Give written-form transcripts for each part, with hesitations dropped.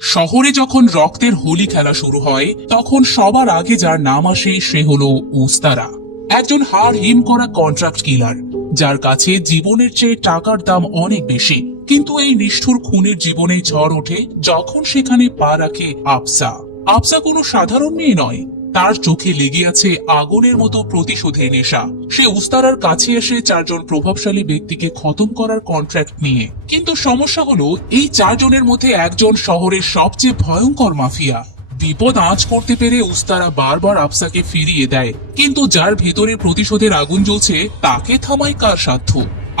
শহরে যখন রক্তের হোলি খেলা শুরু হয় তখন সবার আগে যার নাম আসে সে হলো উস্তারা, একজন হাড় হিম করা কন্ট্রাক্ট কিলার, যার কাছে জীবনের চেয়ে টাকার দাম অনেক বেশি। কিন্তু এই নিষ্ঠুর খুনের জীবনে ঝড় ওঠে যখন সেখানে পা রাখে আফসা। আফসা কোনো সাধারণ মেয়ে নয়, তার চোখে লেগে আছে আগুনের মতো প্রতিশোধের নেশা। সে উস্তারার কাছে এসে চারজন প্রভাবশালী ব্যক্তিকে খতম করার কন্ট্রাক্ট নিয়ে। কিন্তু সমস্যা হলো এই চারজনের মধ্যে একজন শহরের সবচেয়ে ভয়ঙ্কর মাফিয়া। বিপদ আঁচ করতে পেরে উস্তারা বারবার আফসাকে ফিরিয়ে দেয়, কিন্তু যার ভেতরে প্রতিশোধের আগুন জ্বলছে তাকে থামায় কার সাধ্য?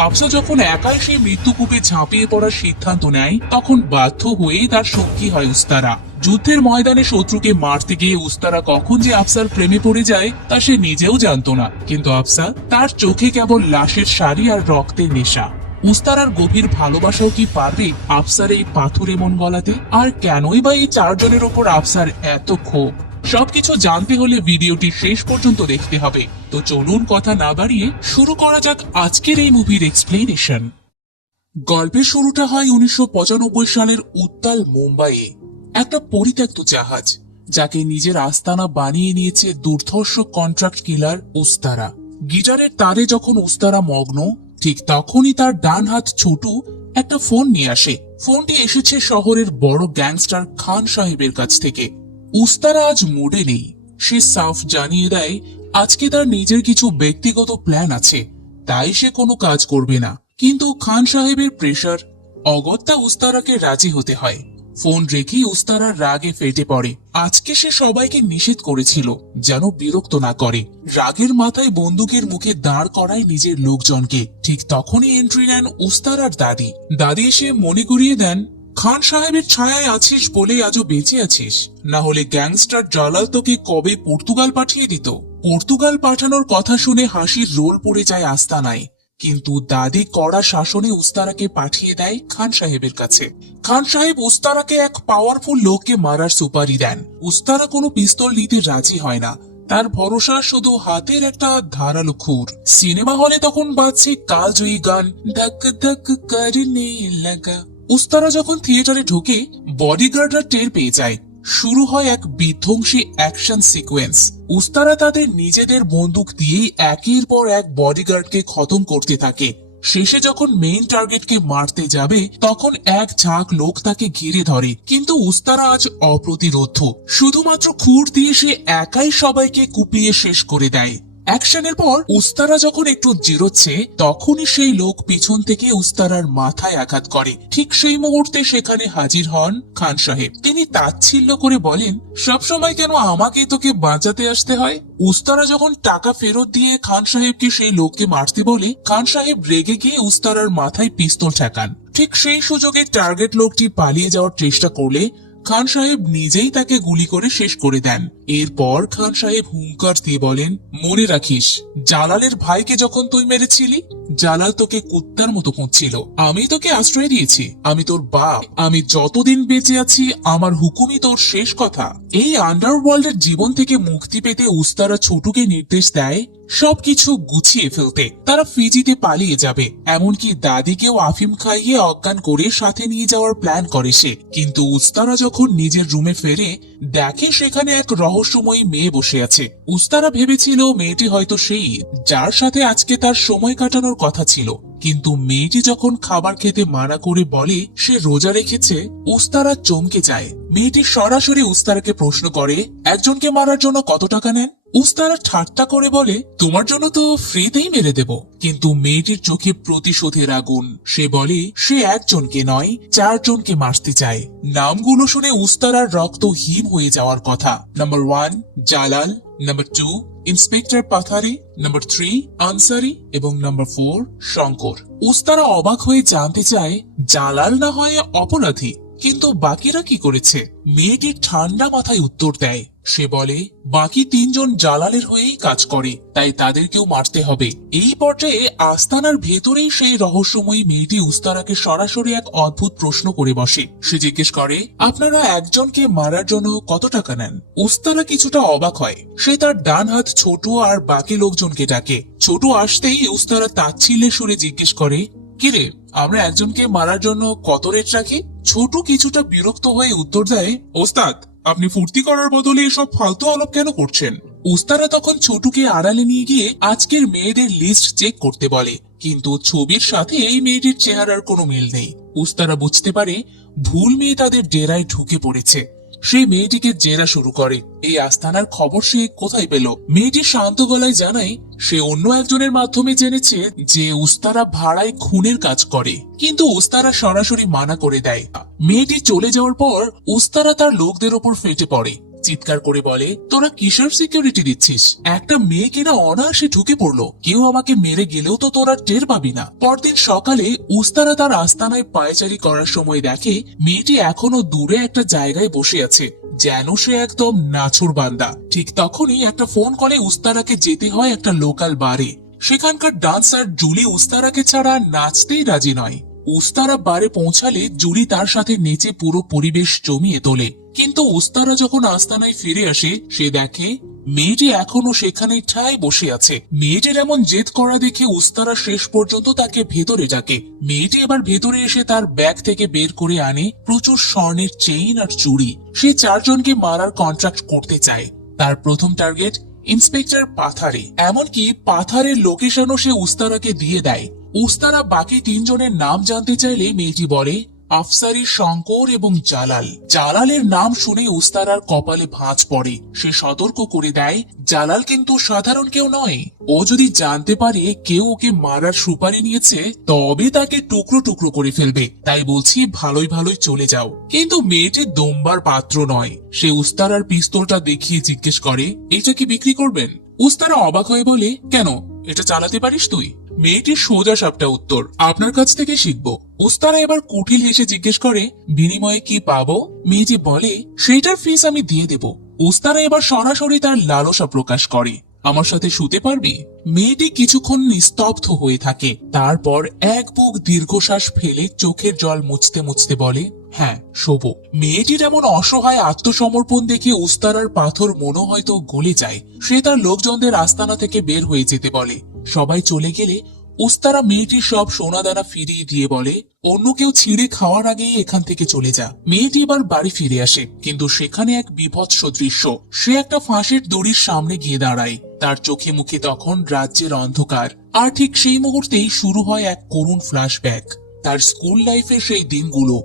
আফসা যখন একাই সেই মৃত্যুকূপে ঝাঁপিয়ে পড়ার সিদ্ধান্ত নেয় তখন বাধ্য হয়েই তার সঙ্গী হয় উস্তারা। যুদ্ধের ময়দানে শত্রুকে মারতে গিয়ে উস্তারা কখন যে আফসার প্রেমে পড়ে যায় তা সে নিজেও জানতো না। কিন্তু আফসা, তার চোখে কেবল লাশের শাড়ি আর রক্তের নেশা। উস্তারার গভীর ভালোবাসাও কি পারবে আফসার এই পাথুরে মন গলাতে? আর কেনই বা এই চারজনের ওপর আফসার এত ক্ষোভ? সবকিছু জানতে হলে ভিডিওটি শেষ পর্যন্ত দেখতে হবে। তো চলুন কথা না বাড়িয়ে শুরু করা যাক আজকের এই মুভির এক্সপ্লেনেশন। গল্পের শুরুটা হয় 1995 সালের উত্তাল মুম্বাইয়ে। একটা পরিত্যক্ত জাহাজ, যাকে নিজের আস্তানা বানিয়ে নিয়েছে দুর্ধর্ষ কন্ট্রাক্ট কিলার উস্তারা। গিটারের তারে যখন উস্তারা মগ্ন, ঠিক তখনই তার ডান হাত ছোটু একটা ফোন নিয়ে আসে। ফোনটি এসেছে শহরের বড় গ্যাংস্টার খান সাহেবের কাছ থেকে। উস্তারা আজ মুডে নেই। সে সাফ জানিয়ে দেয় আজকে তার নিজের কিছু ব্যক্তিগত প্ল্যান আছে, তাই সে কোনো কাজ করবে না। কিন্তু খান সাহেবের প্রেশার অগত্যা উস্তারাকে রাজি হতে হয়। ফোন রেখেই উস্তারা রাগে ফেটে পড়ে। আজকে সে সবাইকে নিষেধ করেছিল যেন বিরক্ত না করে। রাগের মাথায় বন্দুকের মুখে দাঁড় করায় নিজের লোকজনকে। ঠিক তখনই এন্ট্রি নেন উস্তারার দাদি। দাদি এসে মনে করিয়ে দেন, খান সাহেবের ছায়ায় আছিস বলেই আজও বেঁচে আছিস, না হলে গ্যাংস্টার জালাল তোকে কবে পর্তুগাল পাঠিয়ে দিত। পর্তুগাল পাঠানোর কথা শুনে হাসির রোল পড়ে যায় আস্তানায়। কিন্তু দাদি কড়া শাসনে উস্তারাকে পাঠিয়ে দেয় খান সাহেবের কাছে। খান সাহেব উস্তারাকে এক পাওয়ারফুল লোককে মারার সুপারি দেন। উস্তারা কোনো পিস্তল নিতে রাজি হয় না। তার ভরসা শুধু হাতের একটা ধারালো খুর। সিনেমা হলে তখন বাজছে কালজয়ী গান, ধক ধক করনে লাগা। উস্তারা যখন থিয়েটারে ঢুকে বডিগার্ডরা টের পেয়ে যায়। শুরু হয় এক বিধ্বংসী অ্যাকশন সিকোয়েন্স। উস্তারা তাদের নিজেদের বন্দুক দিয়েই একের পর এক বডিগার্ডকে খতম করতে থাকে। শেষে যখন মেইন টার্গেটকে মারতে যাবে তখন এক ঝাঁক লোক তাকে ঘিরে ধরে। কিন্তু উস্তারা আজ অপ্রতিরোধ্য। শুধুমাত্র খুর দিয়ে সে একাই সবাইকে কুপিয়ে শেষ করে দেয়। অ্যাকশনের পর উস্তারা যখন একটু জিরোচ্ছে তখনই সেই লোক পিছন থেকে উস্তারার মাথায় আঘাত করে। ঠিক সেই মুহূর্তে সেখানে হাজির হন খান সাহেব। তিনি তাচ্ছিল্য করে বলেন, সবসময় কেন আমাকে তোকে বাঁচাতে আসতে হয়? উস্তারা যখন টাকা ফেরত দিয়ে খান সাহেবকে সেই লোককে মারতে বলে, খান সাহেব রেগে গিয়ে উস্তারার মাথায় পিস্তল ঠেকান। ঠিক সেই সুযোগে টার্গেট লোকটি পালিয়ে যাওয়ার চেষ্টা করলে খান সাহেব নিজেই তাকে গুলি করে শেষ করে দেন। এরপর খান সাহেব হুঙ্কার দিয়ে বলেন, মনে রাখিস, জালালের ভাইকে যখন তুই মেরেছিলি, জালাল তোকে কুত্তার মতো খুঁজছিল। আমি তোকে আশ্রয় দিয়েছি। আমি তোর বাপ। আমি যতদিন বেঁচে আছি আমার হুকুমই তোর শেষ কথা। এই আন্ডারওয়ার্ল্ডের জীবন থেকে মুক্তি পেতে উস্তারা ছোটুকে নির্দেশ দেয় সবকিছু গুছিয়ে ফেলতে। তারা ফিজিতে পালিয়ে যাবে, এমনকি দাদিকেও আফিম খাইয়ে অজ্ঞান করে সাথে নিয়ে যাওয়ার প্ল্যান করে সে। কিন্তু উস্তারা যখন নিজের রুমে ফেরে দেখে সেখানে এক রহস্যময়ী মেয়ে বসে আছে। উস্তারা ভেবেছিল মেয়েটি হয়তো সেই যার সাথে আজকে তার সময় কাটানোর কথা ছিল। কিন্তু মেয়েটি যখন খাবার খেতে মানা করে বলে সে রোজা রেখেছে, উস্তারা চমকে যায়। মেয়েটি সরাসরি উস্তারাকে প্রশ্ন করে, একজনকে মারার জন্য কত টাকা নেন? উস্তারা ঠাট্টা করে বলে, তোমার জন্য তো ফ্রিতেই মেরে দেব। কিন্তু মেয়েটির চোখে প্রতিশোধের আগুন। সে বলে সে একজনকে নয়, চারজনকে মারতে চায়। নামগুলো শুনে উস্তারার রক্ত হিম হয়ে যাওয়ার কথা। Number 1 Jalal, number 2 inspector Pathare, number 3 Ansari এবং নাম্বার 4 শঙ্কর। উস্তারা অবাক হয়ে জানতে চায় জালাল না হয় অপরাধী, কিন্তু বাকিরা কি করেছে? মেয়েটি ঠান্ডা মাথায় উত্তর দেয়, সে বলে বাকি তিনজন জালালের হয়েই কাজ করে, তাই তাদেরকেও মারতে হবে। এই পর্যায়ে আস্তানার ভেতরেই সেই রহস্যময়ী মেয়েটি উস্তারাকে সরাসরি এক অদ্ভুত প্রশ্ন করে বসে। সে জিজ্ঞেস করে, আপনারা একজনকে মারার জন্য কত টাকা নেন? উস্তারা কিছুটা অবাক হয়। সে তার ডান হাত ছোট আর বাকি লোকজনকে ডাকে। ছোট আসতেই উস্তারা তাচ্ছিল্যের সুরে জিজ্ঞেস করে, কিরে, আমরা একজনকে মারার জন্য কত রেট রাখি? ছোট কিছুটা বিরক্ত হয়ে উত্তর দেয়, ওস্তাদ আপনি ফুর্তি করার বদলে এসব ফালতু আলাপ কেন করছেন? উস্তারা তখন ছোটুকে আড়ালে নিয়ে গিয়ে আজকের মেয়েদের লিস্ট চেক করতে বলে, কিন্তু ছবির সাথে এই মেয়েটির চেহারার কোনো মিল নেই। উস্তারা বুঝতে পারে ভুল মেয়ে তাদের ডেরায় ঢুকে পড়েছে। সেই মেয়েটিকে জেরা শুরু করে এই আস্তানার খবর সে কোথায় পেল। মেয়েটি শান্ত গলায় জানায় সে অন্য একজনের মাধ্যমে জেনেছে যে উস্তারা ভাড়ায় খুনের কাজ করে, কিন্তু উস্তারা সরাসরি মানা করে দেয়। মেয়েটি চলে যাওয়ার পর উস্তারা তার লোকদের ওপর ফেটে পড়ে, চিৎকার করে বলে, তোরা কিসের সিকিউরিটি দিচ্ছিস? একটা মেয়ে কিনা অনায়াসে ঢুকে পড়লো, কেউ আমাকে মেরে গেলেও তো তোরা টের পাবি না। পরদিন সকালে উস্তারা তার আস্তানায় পায়চারি করার সময় দেখে মেয়েটি এখনো দূরে একটা জায়গায় বসে আছে, যেন সে একদম নাছুর বান্দা। ঠিক তখনই একটা ফোন কলে উস্তারাকে যেতে হয় একটা লোকাল বারে। সেখানকার ডান্সার জুলি উস্তারাকে ছাড়া নাচতেই রাজি নয়। উস্তারা বারে পৌঁছালে জুলি তার সাথে নেচে পুরো পরিবেশ জমিয়ে তোলে, কিন্তু উস্তারা যখন আস্তানায় ফিরে আসে সে দেখে মেয়েটি এখনো সেখানে ঠায় বসে আছে। মেয়েটির এমন জেদ করা দেখে উস্তারা শেষ পর্যন্ত তাকে ভেতরে ডাকে। মেয়েটি এবার ভেতরে এসে তার ব্যাগ থেকে বের করে আনে প্রচুর স্বর্ণের চেইন আর চুড়ি। সে চারজনকে মারার কন্ট্রাক্ট করতে চায়। তার প্রথম টার্গেট ইন্সপেক্টর পাথারে, এমনকি পাথারের লোকেশনও সে উস্তারাকে দিয়ে দেয়। উস্তারা বাকি তিনজনের নাম জানতে চাইলে মেয়েটি বলে আফসারি, শঙ্কর এবং জালাল। জালালের নাম শুনে উস্তারার কপালে ভাঁজ পড়ে। সে সতর্ক করে দেয় জালাল কিন্তু সাধারণ কেউ নয়। ও যদি জানতে পারে কেউ ওকে মারার সুপারি নিয়েছে তবে তাকে টুকরো টুকরো করে ফেলবে। তাই বলছি ভালোই ভালোই চলে যাও। কিন্তু মেয়েটি দমবার পাত্র নয়। সে উস্তারার পিস্তলটা দেখিয়ে জিজ্ঞেস করে, এটা কি বিক্রি করবেন? উস্তারা অবাক হয়ে বলে, কেন, এটা চালাতে পারিস তুই? মেয়েটির সোজা সাপটা উত্তর, আপনার কাছ থেকে শিখবো। উস্তারা এবার কুটিল হেসে জিজ্ঞেস করে, বিনিময়ে কি পাবো? মেয়েটি বলে, সেইটার ফিস আমি দিয়ে দেব। উস্তারা এবার সরাসরি তার লালসা প্রকাশ করে, আমার সাথে শুতে পারবি? মেয়েটি কিছুক্ষণ নিস্তব্ধ হয়ে থাকে, তারপর এক বুক দীর্ঘশ্বাস ফেলে চোখের জল মুছতে মুছতে বলে, হ্যাঁ শোবো। মেয়েটির এমন অসহায় আত্মসমর্পণ দেখে উস্তারার পাথর মনে হয়তো গলে যায়। সে তার লোকজনদের আস্তানা থেকে বের হয়ে যেতে বলে। সবাই চলে গেলে উস্তারা মেয়েটির সব সোনাদানা ফিরিয়ে দিয়ে বলে, অন্য কেউ ছিঁড়ে খাওয়ার আগেই এখান থেকে চলে যা। মেয়েটি এবার বাড়ি ফিরে আসে, কিন্তু সেখানে এক বিভৎস দৃশ্য। সে একটা ফাঁসের দড়ির সামনে গিয়ে দাঁড়ায়। তার চোখে মুখে তখন রাজ্যের অন্ধকার। আর ঠিক সেই মুহূর্তেই শুরু হয় এক করুণ ফ্ল্যাশব্যাক। তার স্কুল লাইফের সেই দিনগুলো,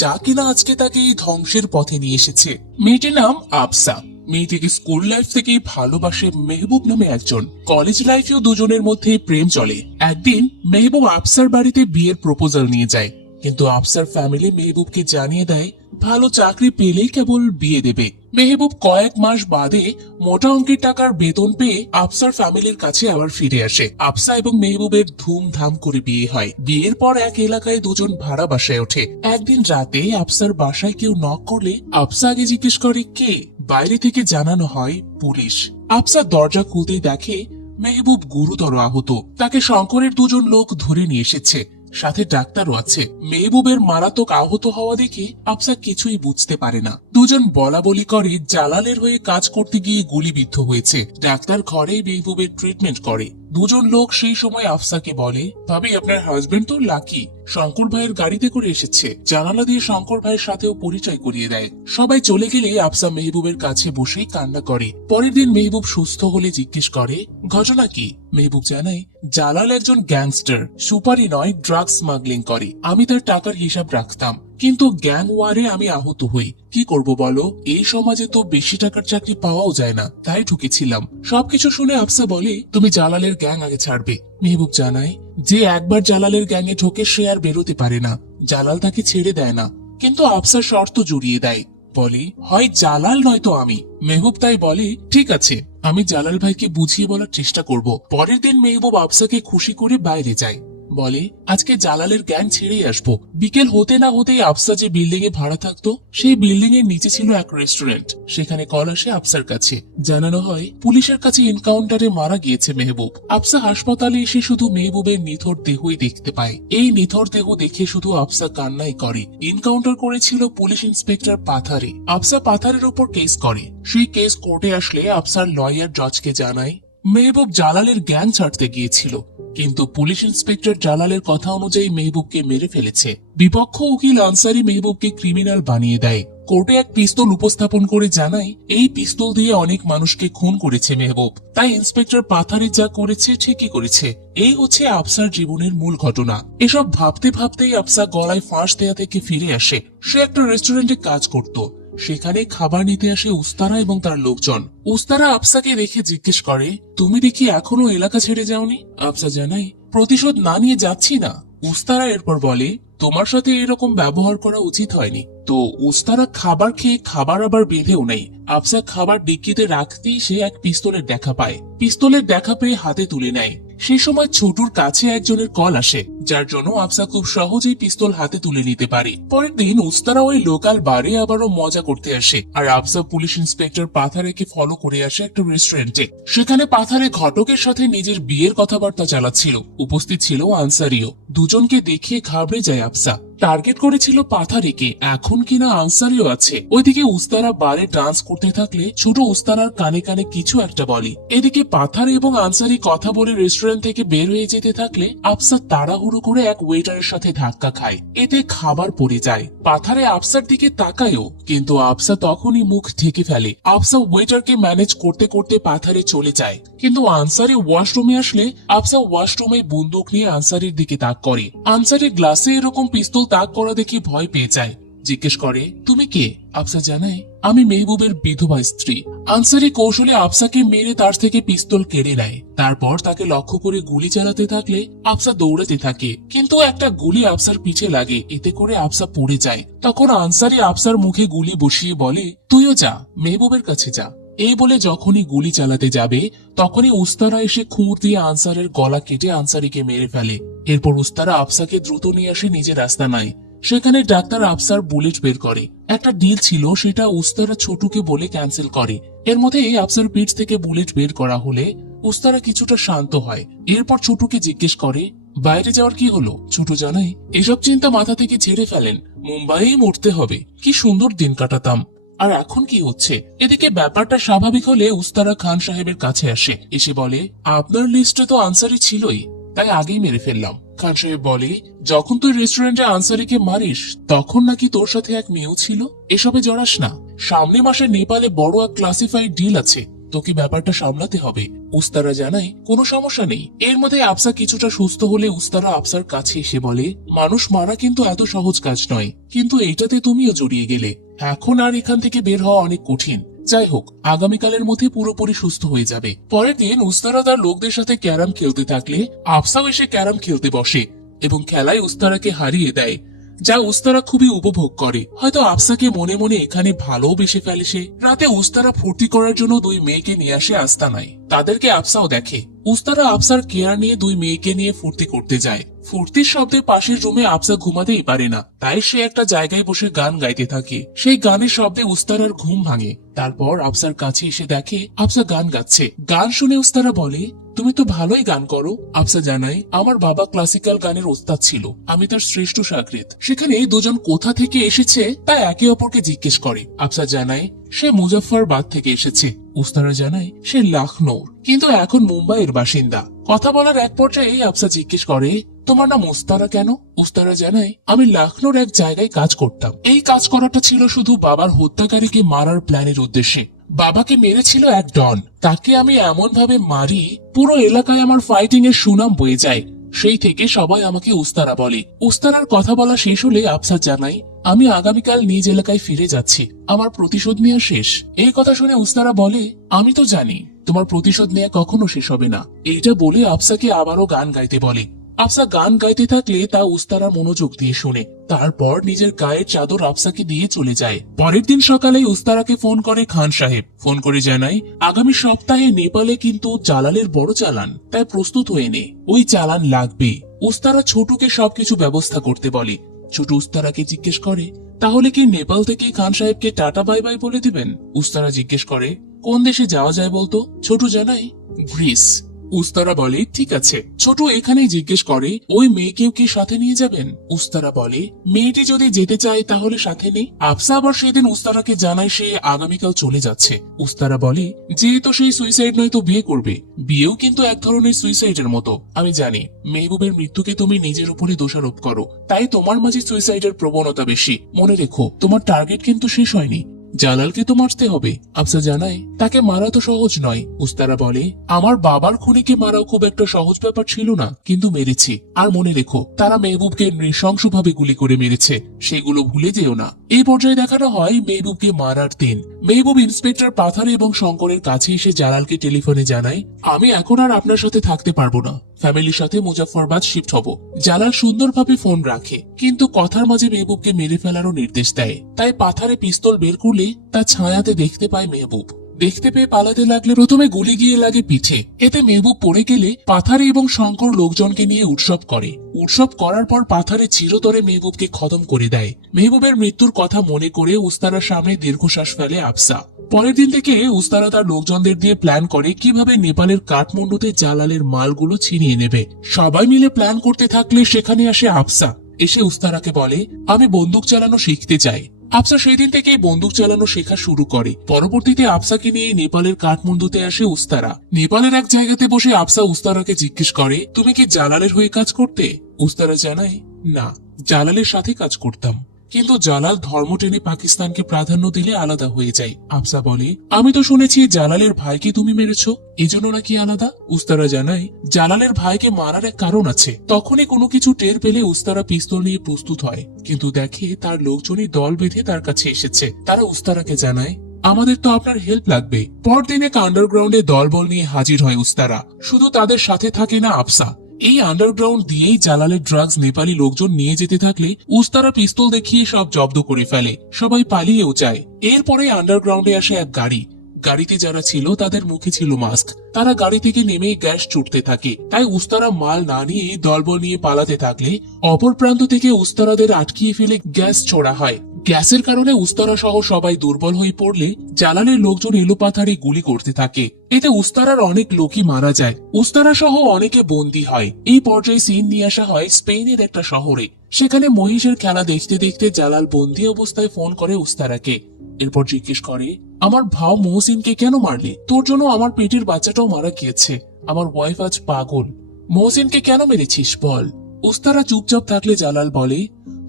যা কিনা আজকে তাকে এই ধ্বংসের পথে নিয়ে এসেছে। মেয়েটির নাম আফসা। মেয়েটিকে স্কুল লাইফ থেকেই ভালোবাসে মেহবুব নামে একজন। কলেজ লাইফেও দুজনের মধ্যে প্রেম চলে। একদিন মেহবুব আফসার বাড়িতে বিয়ের প্রপোজাল নিয়ে যায়, কিন্তু আফসার ফ্যামিলি মেহবুবকে জানিয়ে দেয় ভালো চাকরি পেলেই কেবল বিয়ে দেবে। মেহবুব কয়েক মাস বাদে মোটা অঙ্কের টাকার বেতন পেয়ে আফসার ফ্যামিলির কাছে আবার ফিরে আসে। আফসা এবং মেহবুবের ধুমধাম করে বিয়ে হয়। বিয়ের পর এক এলাকায় দুজন ভাড়া বাসায় ওঠে। একদিন রাতে আফসার বাসায় কেউ নক করলে আফসা আগে জিজ্ঞেস করে কে। বাইরে থেকে জানানো হয় পুলিশ। আফসা দরজা খুলতেই দেখে মেহবুব গুরুতর আহত। তাকে শঙ্করের দুজন লোক ধরে নিয়ে এসেছে, সাথে ডাক্তারও আছে। মেহবুবের মারাত্মক আহত হওয়া দেখে আফসা কিছুই বুঝতে পারে না। দুজন বলা বলি করে জালালের হয়ে কাজ করতে গিয়ে গুলিবিদ্ধ হয়েছে। ডাক্তার ঘরে মেহবুবের ট্রিটমেন্ট করে। দুজন লোক সেই সময় আফসাকে বলে, ভাবি আপনার হাজবেন্ড তো লাকি, শঙ্কর ভাইয়ের গাড়িতে করে এসেছে। জানালা দিয়ে শঙ্কর ভাইয়ের সাথেও পরিচয় করিয়ে দেয়। সবাই চলে গেলে আফসা মেহবুবের কাছে বসেই কান্না করে। পরের দিন মেহবুব সুস্থ হলে জিজ্ঞেস করে, ঘটনা কি? মেহবুব জানায়, জালাল একজন গ্যাংস্টার, সুপারি নয় ড্রাগ স্মাগলিং করে। আমি তার টাকার হিসাব রাখতাম, কিন্তু গ্যাং ওয়ারে আমি আহত হই। কি করব বলো, এই সমাজে তো বেশি টাকার চাকরি পাওয়াও যায় না, তাই ঢুকেছিলাম। সবকিছু শুনে আফসা বলে, তুমি জালালের গ্যাং আগে ছাড়বে। মেহবুব জানায়, যে একবার জালালের গ্যাংয়ে ঢোকে সে আর বেরোতে পারে না। জালাল তাকে ছেড়ে দেয় না, কিন্তু আফসা শর্ত জুড়িয়ে দেয়, বলে হয় জালাল নয়তো আমি। মেহবুব তাই বলে, ঠিক আছে, আমি জালাল ভাইকে বুঝিয়ে বলার চেষ্টা করব। পরের দিন মেহবুব আফসাকে খুশি করে বাইরে যায়, বলে আজকে জালালের গ্যাং ছেড়েই আসবো। বিকেল হতে না হতেই আফসা যে বিল্ডিং এ ভাড়া থাকতো সেই বিল্ডিং এর নিচে ছিল এক রেস্টুরেন্ট। সেখানে কল আসে আফসার কাছে, জানানো হয় পুলিশের কাছে এনকাউন্টারে মারা গিয়েছে মেহবুব। আফসা হাসপাতালে এসে শুধু মেহবুবের নিথর দেহই দেখতে পায়। এই নিথর দেহ দেখে শুধু আফসা কান্নাই করে। এনকাউন্টার করেছিল পুলিশ ইন্সপেক্টর পাথারে। আফসা পাথারের উপর কেস করে। সেই কেস কোর্টে আসলে আফসার লয়ার জজকে জানায় মেহবুব জালালের গ্যাং ছাড়তে গিয়েছিল, কিন্তু পুলিশ ইন্সপেক্টর জালালের কথা অনুযায়ী মেহবুবকে মেরে ফেলেছে। বিপক্ষ উকিল আনসারি মেহবুবকে ক্রিমিনাল বানিয়ে দেয়। কোর্টে এক পিস্তল উপস্থাপন করে জানায় এই পিস্তল দিয়ে অনেক মানুষকে খুন করেছে মেহবুব, তাই ইন্সপেক্টর পাথারি যা করেছে ঠিকই করেছে। এই হচ্ছে আফসার জীবনের মূল ঘটনা। এসব ভাবতে ভাবতেই আফসা গলায় ফাঁস দেয়া থেকে ফিরে আসে। সে একটা রেস্টুরেন্টে কাজ করত। সেখানে খাবার নিতে আসে উস্তারা এবং তার লোকজন। উস্তারা আফসাকে দেখে জিজ্ঞেস করে, তুমি দেখি এখনো এলাকা ছেড়ে যাওনি? আফসা জানায়, প্রতিশোধ না নিয়ে যাচ্ছি না। উস্তারা এরপর বলে, তোমার সাথে এরকম ব্যবহার করা উচিত হয়নি। তো উস্তারা খাবার খেয়ে খাবার আবার বেঁধেও নেই। আফসা খাবার ডিক্কিতে রাখতেই সে এক পিস্তলের দেখা পায়। পিস্তলের দেখা পেয়ে হাতে তুলে নেয়। সেই সময় ছোটুর কাছে একজনের কল আসে, যার জন্য আফসা খুব সহজেই পিস্তল হাতে তুলে নিতে পারে। পরের দিন উস্তারা ওই লোকাল বারে আবারও মজা করতে আসে, আর আফসা পুলিশ ইন্সপেক্টর পাথারেকে ফলো করে আসে একটা রেস্টুরেন্টে। সেখানে পাথারে ঘটকের সাথে নিজের বিয়ের কথাবার্তা চালাচ্ছিল। উপস্থিত ছিল আনসারিও। দুজনকে দেখে ঘাবড়ে যায় আফসা। টার্গেট করেছিল পাথারিকে, এখন কিনা আনসারিও আছে। ওইদিকে উস্তারা বারে ডান্স করতে থাকলে ছোট উস্তারার কানে কানে কিছু একটা বলে। এদিকে পাথার এবং আনসারি কথা বলে রেস্টুরেন্ট থেকে বের হয়ে যেতে থাকলে আফসা তাড়াহুড়ো করে এক ওয়েটারের সাথে ধাক্কা খায়। এতে খাবার পড়ে যায়। পাথারে আফসার দিকে তাকায়ও, কিন্তু আফসা তখনই মুখ ঢেকে ফেলে। আফসা ওয়েটারকে ম্যানেজ করতে করতে পাথারে চলে যায়, কিন্তু আনসারি ওয়াশরুমে আসলে আফসা ওয়াশরুমে বন্দুক নিয়ে আনসারির দিকে তাক করে। আনসারি গ্লাসে এরকম পিস্তল তাক করা দেখে ভয় পেয়ে যায়। জিজ্ঞেস করে, তুমি কে? আফসা জানায়, আমি মেহবুবের বিধবা স্ত্রী। আনসারি কৌশলে আফসাকে মেরে তার থেকে পিস্তল কেড়ে নেয়। তারপর তাকে লক্ষ্য করে গুলি চালাতে থাকলে আফসা দৌড়াতে থাকে, কিন্তু একটা গুলি আফসার পিছে লাগে। এতে করে আফসা পড়ে যায়। তখন আনসারি আফসার মুখে গুলি বসিয়ে বলে, তুইও যা, মেহবুবের কাছে যা। এই বলে যখনই গুলি চালাতে যাবে তখনই উস্তারা এসে খুঁড় দিয়ে আনসারের গলা কেটে আনসারিকে মেরে ফেলে। এরপর উস্তারা আফসাকে দ্রুত নিয়ে আসে নিজের রাস্তা নাই। সেখানে ডাক্তার আফসার বুলেট বের করে। একটা ডিল ছিল, সেটা উস্তারা ছোটুকে বলে ক্যান্সেল করে। এর মধ্যে আফসার পিঠ থেকে বুলেট বের করা হলে উস্তারা কিছুটা শান্ত হয়। এরপর ছোটুকে জিজ্ঞেস করে, বাইরে যাওয়ার কি হলো? ছোট জানায়, এসব চিন্তা মাথা থেকে ছেড়ে ফেলেন, মুম্বাইয়ে মরতে হবে। কি সুন্দর দিন কাটাতাম, আর এখন কি হচ্ছে? এদিকে ব্যাপারটা স্বাভাবিক হলে উস্তারা খান সাহেবের কাছে আসে। এসে বলে, আপনার লিস্টে তো আনসারি ছিলই, তাই আগেই মেরে ফেললাম। খান সাহেব বলে, যখন তুই রেস্টুরেন্টে আনসারিকে মারিস তখন নাকি তোর সাথে এক মেয়েও ছিল। এসবে জড়াস না। সামনে মাসে নেপালে বড় এক ক্লাসিফাইড ডিল আছে, তোকে ব্যাপারটা সামলাতে হবে। উস্তারা জানায়, কোনো সমস্যা নেই। এর মধ্যে আফসা কিছুটা সুস্থ হলে উস্তারা আফসার কাছে এসে বলে, মানুষ মারা কিন্তু এত সহজ কাজ নয়, কিন্তু এইটাতে তুমিও জড়িয়ে গেলে। এখন আর এখান থেকে বের হওয়া অনেক কঠিন। যাই হোক, আগামীকালের মধ্যে পুরোপুরি সুস্থ হয়ে যাবে। পরের দিন উস্তারা তার লোকদের সাথে ক্যারাম খেলতে থাকলে আফসাও এসে ক্যারাম খেলতে বসে এবং খেলায় উস্তারাকে হারিয়ে দেয়, যা উস্তারা খুবই উপভোগ করে। হয়তো আফসাকে মনে মনে এখানে ভালোবেসে ফেলে সে। রাতে উস্তারা ফুর্তি করার জন্য দুই মেয়েকে নিয়ে আসে আস্তানায়। তাদেরকে আফসাও দেখে। উস্তারা আফসার কেয়ার নিয়ে দুই মেয়েকে নিয়ে ফুর্তি করতে যায়। ফুর্তির শব্দে পাশের রুমে আফসা ঘুমাতেই পারে না, তাই সে একটা জায়গায় বসে গান গাইতে থাকে। সেই গানের শব্দে উস্তারার ঘুম ভাঙে। তারপর আফসার কাছে এসে দেখে আফসা গান গাচ্ছে। গান শুনে উস্তারা বলে, তুমি তো ভালোই গান করো। আফসা জানায়, আমার বাবা ক্লাসিক্যাল গানের ওস্তাদ ছিল, আমি তার শ্রেষ্ঠ শাগরিদ। সেখানে দুজন কোথা থেকে এসেছে তা একে অপরকে জিজ্ঞেস করে। আফসা জানায়, সে মুজফফরবাদ থেকে এসেছে। উস্তারা জানায়, সে লখনৌর, কিন্তু এখন মুম্বাইয়ের বাসিন্দা। কথা বলার এক পর্যায়ে আফসা জিজ্ঞেস করে, তোমার নাম উস্তারা কেন? উস্তারা জানায়, আমি লখনৌর এক জায়গায় কাজ করতাম। এই কাজ করাটা ছিল শুধু বাবার হত্যাকারীকে মারার প্ল্যানের উদ্দেশ্যে। বাবাকে মেরেছিল এক ডন, তাকে আমি এমন ভাবে মারি পুরো এলাকায় আমার ফাইটিং এর সুনাম বয়ে যায়। সেই থেকে সবাই আমাকে উস্তারা বলে। উস্তারার কথা বলা শেষ হলে আফসা জানাই, আমি আগামীকাল নিজ এলাকায় ফিরে যাচ্ছি, আমার প্রতিশোধ নেওয়া শেষ। এই কথা শুনে উস্তারা বলে, আমি তো জানি তোমার প্রতিশোধ নেওয়া কখনো শেষ হবে না। এইটা বলে আফসাকে আবারও গান গাইতে বলে। আফসা গান গাইতে থাকলে তা উস্তারা মনোযোগ দিয়ে শুনে। তারপর নিজের গায়ের চাদর আফসাকে দিয়ে চলে যায়। পরের দিন সকালে উস্তারাকে ফোন করে খান সাহেব। ফোন করে জানায়, আগামী সপ্তাহে নেপালে কিন্তু জালালের বড় চালান, তাই প্রস্তুত হয়ে নে, ওই চালান লাগবে। উস্তারা ছোটুকে সবকিছু ব্যবস্থা করতে বলে। ছোট উস্তারাকে জিজ্ঞেস করে, তাহলে কি নেপাল থেকে খান সাহেবকে টাটা বাই বাই বলে দিবেন? উস্তারা জিজ্ঞেস করে, কোন দেশে যাওয়া যায় বলতো? ছোট জানায়, গ্রিস। উস্তারা বলে ঠিক আছে। ছোট এখানেই জিজ্ঞেস করে ওই মেয়েকেও কি সাথে নিয়ে যাবেন? উস্তারা বলে মেয়েটি যদি যেতে চায় তাহলে সাথে নেই। আফসা আবার সেদিন উস্তারাকে জানায় সে আগামীকাল চলে যাচ্ছে। উস্তারা বলে যেহেতু সেই সুইসাইড নয় তো বিয়ে করবে। বিয়েও কিন্তু এক ধরনের সুইসাইডের মতো। আমি জানি মেহবুবের মৃত্যুকে তুমি নিজের উপরে দোষারোপ করো, তাই তোমার মাঝে সুইসাইডের প্রবণতা বেশি। মনে রেখো তোমার টার্গেট কিন্তু শেষ হয়নি, জালালকে তো মারতে হবে। আফসা জানায় তাকে মারা তো সহজ নয়। উস্তারা বলে আমার বাবার খুনিকে মারাও খুব একটা সহজ ব্যাপার ছিল না, কিন্তু মেরেছি। আর মনে রেখো তারা মেহবুবকে নৃশংসভাবে গুলি করে মেরেছে, সেগুলো ভুলে যেও না। এই পর্যায়ে দেখানো হয় মেহবুবকে মারার দিন। মেহবুব ইন্সপেক্টর পাথার এবং শঙ্করের কাছে এসে জালালকে টেলিফোনে জানায় আমি এখন আর আপনার সাথে থাকতে পারবো না, ফ্যামিলির সাথে মুজাফফরাবাদ শিফট হব। জালাল সুন্দরভাবে ফোন রাখে, কিন্তু কথার মাঝে মেহবুবকে মেরে ফেলারও নির্দেশ দেয়। তাই পাথারে পিস্তল বের করলে তা ছায়াতে দেখতে পায় মেহবুব। দেখতে পেয়ে পালাতে লাগলে প্রথমে গুলি গিয়ে লাগে পিঠে। এতে মেহবুব পড়ে গেলে পাথারে এবং শঙ্কর লোকজনকে নিয়ে উৎসব করে। উৎসব করার পর পাথারে চিরতরে মেহবুবকে খতম করে দেয়। মেহবুবের মৃত্যুর কথা মনে করে উস্তারার সামনে দীর্ঘশ্বাস ফেলে আফসা। পরের দিন থেকে উস্তারা তার লোকজনদের দিয়ে প্ল্যান করে কিভাবে নেপালের কাঠমান্ডুতে জালালের মালগুলো ছিনিয়ে নেবে। সবাই মিলে প্ল্যান করতে থাকলে সেখানে আসে আফসা। এসে উস্তারাকে বলে আমি বন্দুক চালানো শিখতে চাই। আফসা সেই দিন থেকেই বন্দুক চালানো শেখা শুরু করে। পরবর্তীতে আফসাকে নিয়ে নেপালের কাঠমান্ডুতে আসে উস্তারা। নেপালের এক জায়গাতে বসে আফসা উস্তারাকে জিজ্ঞেস করে তুমি কি জালালের হয়ে কাজ করতে? উস্তারা জানায় না, জালালের সাথে কাজ করতাম, কিন্তু জালাল ধর্ম টেনে পাকিস্তানকে প্রাধান্য দিলে আলাদা হয়ে যায়। আফসা বলে আমি তো শুনেছি জালালের ভাইকে তুমি মেরেছো, এজন্য নাকি আলাদা? উস্তারা জানায় জালালের ভাইকে মারার এক কারণ আছে। তখনই কোনো কিছু টের পেলে উস্তারা পিস্তল নিয়ে প্রস্তুত হয়, কিন্তু দেখে তার লোকজনই দল বেঁধে তার কাছে এসেছে। তারা উস্তারাকে জানায় আমাদের তো আপনার হেল্প লাগবে। পরদিন এক আন্ডারগ্রাউন্ডে দলবল নিয়ে হাজির হয় উস্তারা। শুধু তাদের সাথে থাকে না আফসা। এই আন্ডারগ্রাউন্ড দিয়েই জালালের ড্রাগস নেপালি লোকজন নিয়ে যেতে থাকলে উস্তারা পিস্তল দেখিয়ে সব জব্দ করে ফেলে। সবাই পালিয়েও যায়। এরপরে আন্ডারগ্রাউন্ডে আসে এক গাড়ি। গাড়িতে যারা ছিল তাদের মুখে ছিল মাস্ক। তারা গাড়ি থেকে নেমে গ্যাস ছুটতে থাকে। তাই উস্তারা মাল না নিয়ে দলবল নিয়ে পালাতে থাকলে অপর প্রান্ত থেকে উস্তারাদের আটকিয়ে ফেলে গ্যাস ছোড়া হয়। গ্যাসের কারণে উস্তারা সহ সবাই দুর্বল হয়ে পড়লে জালালের লোকজন এলোপাথারি গুলি করতে থাকে। এতে উস্তারার অনেক লোকই মারা যায়। উস্তারা সহ অনেকে বন্দী হয়। এই পর্যায়ে সিন নিয়ে আসা হয় স্পেনের একটা শহরে। সেখানে মহিষের খেলা দেখতে দেখতে জালাল বন্দী অবস্থায় ফোন করে উস্তারাকে। এরপর জিজ্ঞেস করে আমার ভাও মহসিনকে কেন মারলি? তোর জন্য আমার পেটের বাচ্চাটাও মারা গিয়েছে। আমার ওয়াইফ আজ পাগল। মহসিনকে কেন মেরেছিস বল? উস্তারা চুপচাপ থাকলে জালাল বলে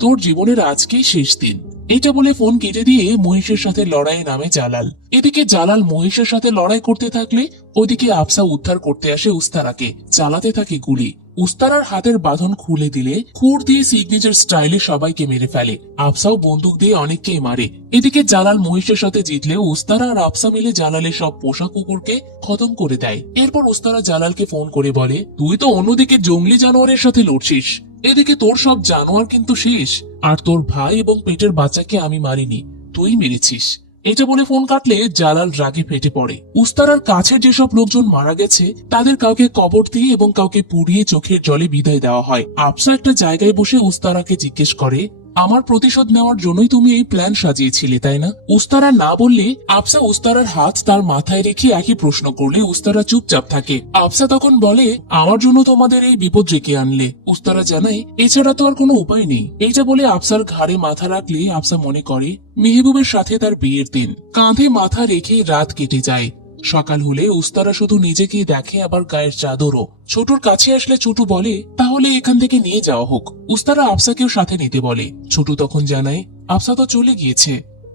তোর জীবনের আজকেই শেষ দিন। এটা বলে ফোন কেটে দিয়ে মহিষের সাথে লড়াইয়ে নামে জালাল। এদিকে জালাল মহিষের সাথে লড়াই করতে থাকলে ওদিকে আফসা উদ্ধার করতে আসে উস্তারাকে। চালাতে থাকে গুলি। উস্তারার হাতের বাঁধন খুলে দিলে খুর দিয়ে সিগনেচার স্টাইলে সবাইকে মেরে ফেলে। আফসাও বন্দুক দিয়ে অনেককেই মারে। এদিকে জালাল মহিষের সাথে জিতলেও উস্তারা আর আফসা মিলে জালালের সব পোষা কুকুরকে খতম করে দেয়। এরপর উস্তারা জালালকে ফোন করে বলে তুই তো অন্যদিকে জঙ্গলি জানোয়ারের সাথে লড়ছিস, এদিকে তোর সব জানোয়ার কিন্তু শেষ। আর তোর ভাই এবং পেটের বাচ্চাকে আমি মারিনি, তুই মেরেছিস। এটা বলে ফোন কাটলে জালাল রাগে ফেটে পড়ে। উস্তারার কাছের যেসব লোকজন মারা গেছে তাদের কাউকে কবর দিয়ে এবং কাউকে পুড়িয়ে চোখের জলে বিদায় দেওয়া হয়। আফসা একটা জায়গায় বসে উস্তারাকে জিজ্ঞেস করে আমার প্রতিশোধ নেওয়ার জন্যই তুমি এই প্ল্যান সাজিয়েছিলে তাই না? উস্তারা না বললে আফসা উস্তারার হাত তার মাথায় রেখে একই প্রশ্ন করলে উস্তারা চুপচাপ থাকে। আফসা তখন বলে আমার জন্য তোমাদের এই বিপদ ডেকে আনলে। উস্তারা জানায় এছাড়া তো আর কোনো উপায় নেই। এইটা বলে আফসার ঘাড়ে মাথা রাখলে আফসা মনে করে মেহবুবের সাথে তার বিয়ের দিন। কাঁধে মাথা রেখে রাত কেটে যায়। সকাল হলে উস্তারা শুধু নিজেকে দেখে, আবার গায়ের চাদরও। ছোটুর কাছে আসলে ছোটু বলে তাহলে এখান থেকে নিয়ে যাওয়া হোক। উস্তারা আফসাকেও সাথে নিতে বলে। ছোটু তখন জানায় আফসা তো চলে গিয়েছে,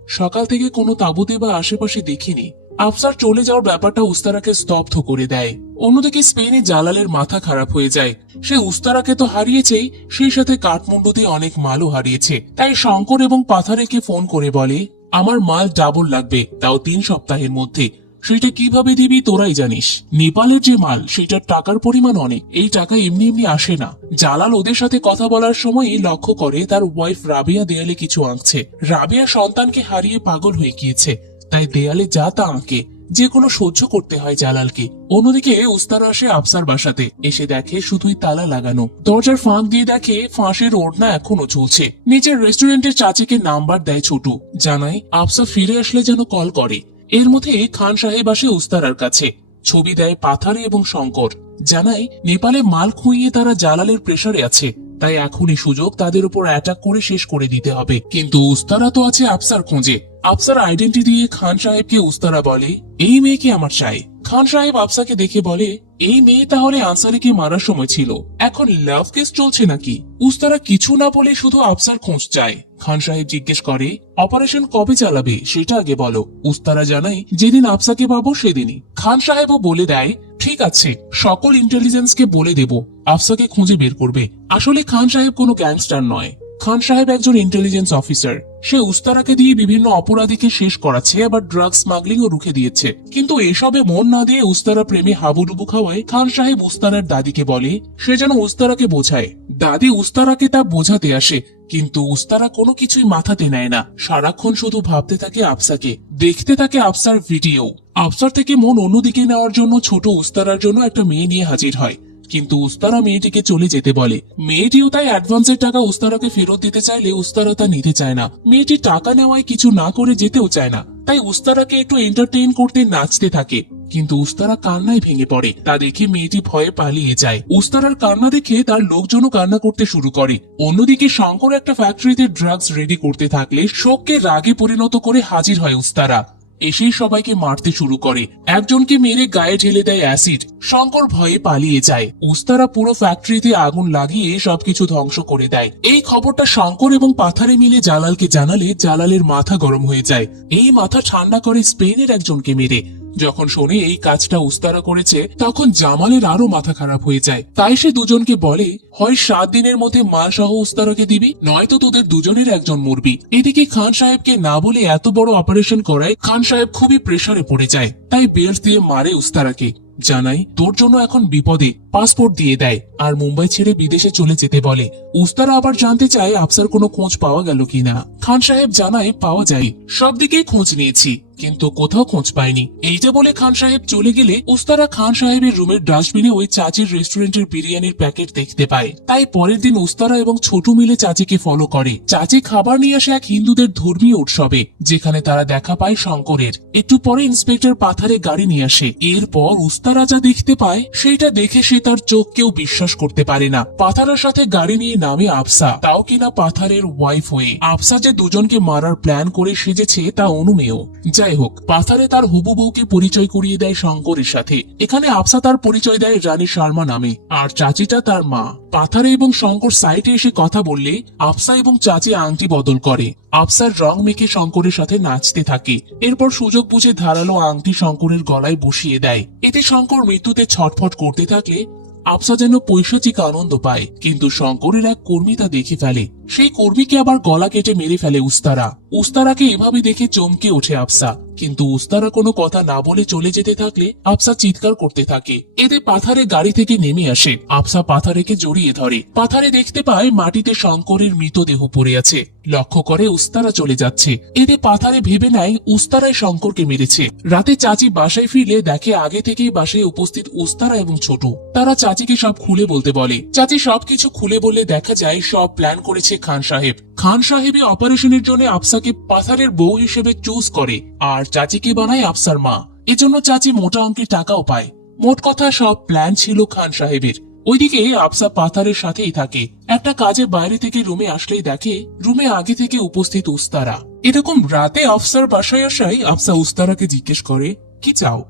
সকাল থেকে কোনো তাঁবুতে বা আশেপাশে দেখিনি। আফসার চলে যাওয়ার ব্যাপারটা উস্তারাকে স্তব্ধ করে দেয়। অন্যদিকে স্পেনে জালালের মাথা খারাপ হয়ে যায়। সে উস্তারাকে তো হারিয়েছেই, সেই সাথে কাঠমান্ডুতে অনেক মালও হারিয়েছে। তাই শঙ্কর এবং পাথারেকে ফোন করে বলে আমার মাল ডাবল লাগবে, তাও 3 সপ্তাহের মধ্যে। সেটা কিভাবে দিবি তোরাই জানিস। নেপালের যে মাল সেটার টাকার পরিমাণ অনেক, এই টাকা এমনি এমনি আসে না। জালাল ওদের সাথে কথা বলার সময়ই লক্ষ্য করে তার ওয়াইফ রাবিয়া দেয়ালে কিছু আঁকছে। রাবিয়া সন্তানকে হারিয়ে পাগল হয়ে গিয়েছে, তাই দেয়ালে যা তা আঁকে। যে কোনো সহ্য করতে হয় জালালকে। অন্যদিকে উস্তারা আসে আফসার বাসাতে। এসে দেখে শুধুই তালা লাগানো। দরজার ফাঁক দিয়ে দেখে ফাঁসের ওড়না এখনো চলছে। নিচের রেস্টুরেন্টের চাচিকে নাম্বার দেয় ছোটু, জানায় আফসা ফিরে আসলে যেন কল করে। এর মধ্যে খান সাহেব আসে উস্তারার কাছে। ছবি দেয় পাথারে এবং শঙ্কর। জানায় নেপালে মাল খুইয়ে তারা জালালের প্রেসারে আছে, তাই এখনই সুযোগ তাদের উপর অ্যাটাক করে শেষ করে দিতে হবে। কিন্তু উস্তারা তো আছে আফসার খোঁজে। আফসার আইডেন্টি দিয়ে খান সাহেবকে উস্তারা বলে, এই মেয়েকে আমার চাই। খান সাহেব আফসাকে দেখে বলে, এই মেয়ে তাহলে আনসারিকে মারার সময় ছিল, এখন লাভ কেস চলছে নাকি? উস্তারা কিছু না বলে শুধু আফসার খোঁজ চায়। খান সাহেব জিজ্ঞেস করে, অপারেশন কবে চালাবে সেটা আগে বলো। উস্তারা জানাই, যেদিন আফসাকে পাবো সেদিনই। খান সাহেবও বলে দেয়, ঠিক আছে, সকল ইন্টেলিজেন্সকে বলে দেব আফসাকে খুঁজে বের করবে। আসলে খান সাহেব কোনো গ্যাংস্টার নয়, খান সাহেব একজন ইন্টেলিজেন্স অফিসার। সে উস্তারাকে দিয়ে বিভিন্ন অপরাধীকে শেষ করাচ্ছে, আবার ড্রাগ স্মাগলিং ও রুখে দিয়েছে। কিন্তু এসবে মন না দিয়ে উস্তারা প্রেমে হাবুডুবু খাওয়ায় খান সাহেব উস্তারার দাদিকে বলে সে যেন উস্তারাকে বোঝায়। দাদি উস্তারাকে তা বোঝাতে আসে, কিন্তু উস্তারা কোনো কিছুই মাথাতে নেয় না। সারাক্ষণ শুধু ভাবতে থাকে আফসাকে, দেখতে থাকে আফসার ভিডিও। আফসার থেকে মন অন্যদিকে নেওয়ার জন্য ছোট উস্তারার জন্য একটা মেয়ে নিয়ে হাজির হয়, কিন্তু উস্তারা মেয়েটিকে চলে যেতে বলে। মেয়েটিও তাই অ্যাডভান্সের টাকা উস্তারাকে ফেরত দিতে চাইলে উস্তারা তা নিতে চায় না। মেয়েটি টাকা নেওয়ায় কিছু না করে যেতেও চায় না, তাই উস্তারাকে একটু এন্টারটেইন করতে নাচতে থাকে। কিন্তু উস্তারা কান্নায় ভেঙে পড়ে, তা দেখে মেয়েটি ভয়ে পালিয়ে যায়। উস্তারার কান্না দেখে তার লোকজনও কান্না করতে শুরু করে। অন্যদিকে শঙ্কর একটা ফ্যাক্টরিতে ড্রাগস রেডি করতে থাকলে শোককে রাগে পরিণত করে হাজির হয় উস্তারা। এসেই সবাইকে মারতে শুরু করে, একজনকে মেরে গায়ে ঢেলে দেয় অ্যাসিড। শঙ্কর ভয়ে পালিয়ে যায়। উস্তারা পুরো ফ্যাক্টরিতে আগুন লাগিয়ে সবকিছু ধ্বংস করে দেয়। এই খবরটা শঙ্কর এবং পাথারে মিলে জালালকে জানালে জালালের মাথা গরম হয়ে যায়। এই মাথা ঠান্ডা করে স্পেনের একজনকে মেরে। যখন শোনে এই কাজটা উস্তারা করেছে, তখন জামালের আরো মাথা খারাপ হয়ে যায়। তাই সে দুজনকে বলে, হয় 7 দিনের মধ্যে মাল সহ উস্তারাকে দিবি, নয়তো তোদের দুজনের একজন মরবি। এদিকে খান সাহেবকে না বলে এত বড় অপারেশন করায় খান সাহেব খুবই প্রেসারে পড়ে যায়, তাই বেল্ট দিয়ে মারে উস্তারাকে। জানাই, তোর জন্য এখন বিপদে, পাসপোর্ট দিয়ে দেয় আর মুম্বাই ছেড়ে বিদেশে চলে যেতে বলে। উস্তারা আবার জানতে চায় আফসার কোনো খোঁজ পাওয়া গেল কিনা। খান সাহেব জানায়, পাওয়া যায়, সব দিকে খোঁজ নিয়েছি, কিন্তু কোথাও খোঁজ পাইনি। এইটা বলে খান সাহেব চলে গেলে উস্তারা খান সাহেবের রুমের ডাস্টবিনে ওই চাচির রেস্টুরেন্টের বিরিয়ানির প্যাকেট দেখতে পায়। তাই পরের দিন উস্তারা এবং ছোট মিলে চাচিকে ফলো করে। চাচি খাবার নিয়ে আসে এক হিন্দুদের ধর্মীয় উৎসবে, যেখানে তারা দেখা পায় শঙ্করের। একটু পরে ইন্সপেক্টর পাথারে গাড়ি নিয়ে আসে। এরপর উস্তারা যা দেখতে পায় সেইটা দেখে সে তার চোখকেও বিশ্বাস করতে পারে না। পাথারের সাথে গাড়ি নিয়ে নামে আফসা, তাও কিনা পাথারের ওয়াইফ হয়ে। আফসা যে দুজনকে মারার প্ল্যান করে সেজেছে তা অনুমেয়। যাই হোক, পাথারে তার হুবু বউকে পরিচয় করিয়ে দেয় শঙ্করের সাথে। এখানে আফসা তার পরিচয় দেয় রানী শর্মা নামে, আর চাচিটা তার মা। পাথারে এবং শঙ্কর সাইটে এসে কথা বললে আফসা এবং চাচি আংটি বদল করে। আফসার রং মেখে শঙ্করের সাথে নাচতে থাকে। এরপর সুযোগ বুঝে ধারালো আংটি শঙ্করের গলায় বসিয়ে দেয়। এতে শঙ্কর মৃত্যুতে ছটফট করতে থাকলে আফসা যেন পৈশাচিক আনন্দ পায়, কিন্তু শঙ্করের এক কর্মী তা দেখে ফেলে। সেই কর্মীকে আবার গলা কেটে মেরে ফেলে উস্তারা। উস্তারাকে এভাবে দেখে চমকে ওঠে আফসা, কিন্তু উস্তারা কোনো কথা না বলে চলে যেতে থাকলে আফসা চিৎকার করতে থাকে। এতে পাথারে গাড়ি থেকে নেমে আসে। আফসা পাথারেকে জড়িয়ে ধরে। পাথারে দেখতে পায় মাটিতে শঙ্করের মৃতদেহ পড়ে আছে। লক্ষ্য করে উস্তারা চলে যাচ্ছে। এতে পাথারে ভেবে নেয় উস্তারাই শঙ্করকে মেরেছে। রাতে চাচি বাসায় ফিরলে দেখে আগে থেকেই বাসায় উপস্থিত উস্তারা এবং ছোট। তারা চাচিকে সব খুলে বলতে বলে। চাচি সবকিছু খুলে বললে দেখা যায় সব প্ল্যান করেছে খান সাহেব। খান সাহেব অপারেশনের জন্য আফসাকে পাথারের বউ হিসেবে চুজ করে, আর চাচিকে বানায় আফসার মা। এজন্য চাচি মোটা অঙ্কের টাকাও পায়। মোট কথা সব প্ল্যান ছিল খান সাহেবের। ওইদিকে আফসা পাথারের সাথেই থাকে। একটা কাজে বাইরে থেকে রুমে আসলেই দেখে রুমে আগে থেকে উপস্থিত উস্তারা। এরকম রাতে আফসার বাসায় আসায় আফসা উস্তারাকে জিজ্ঞেস করে, কি চাও?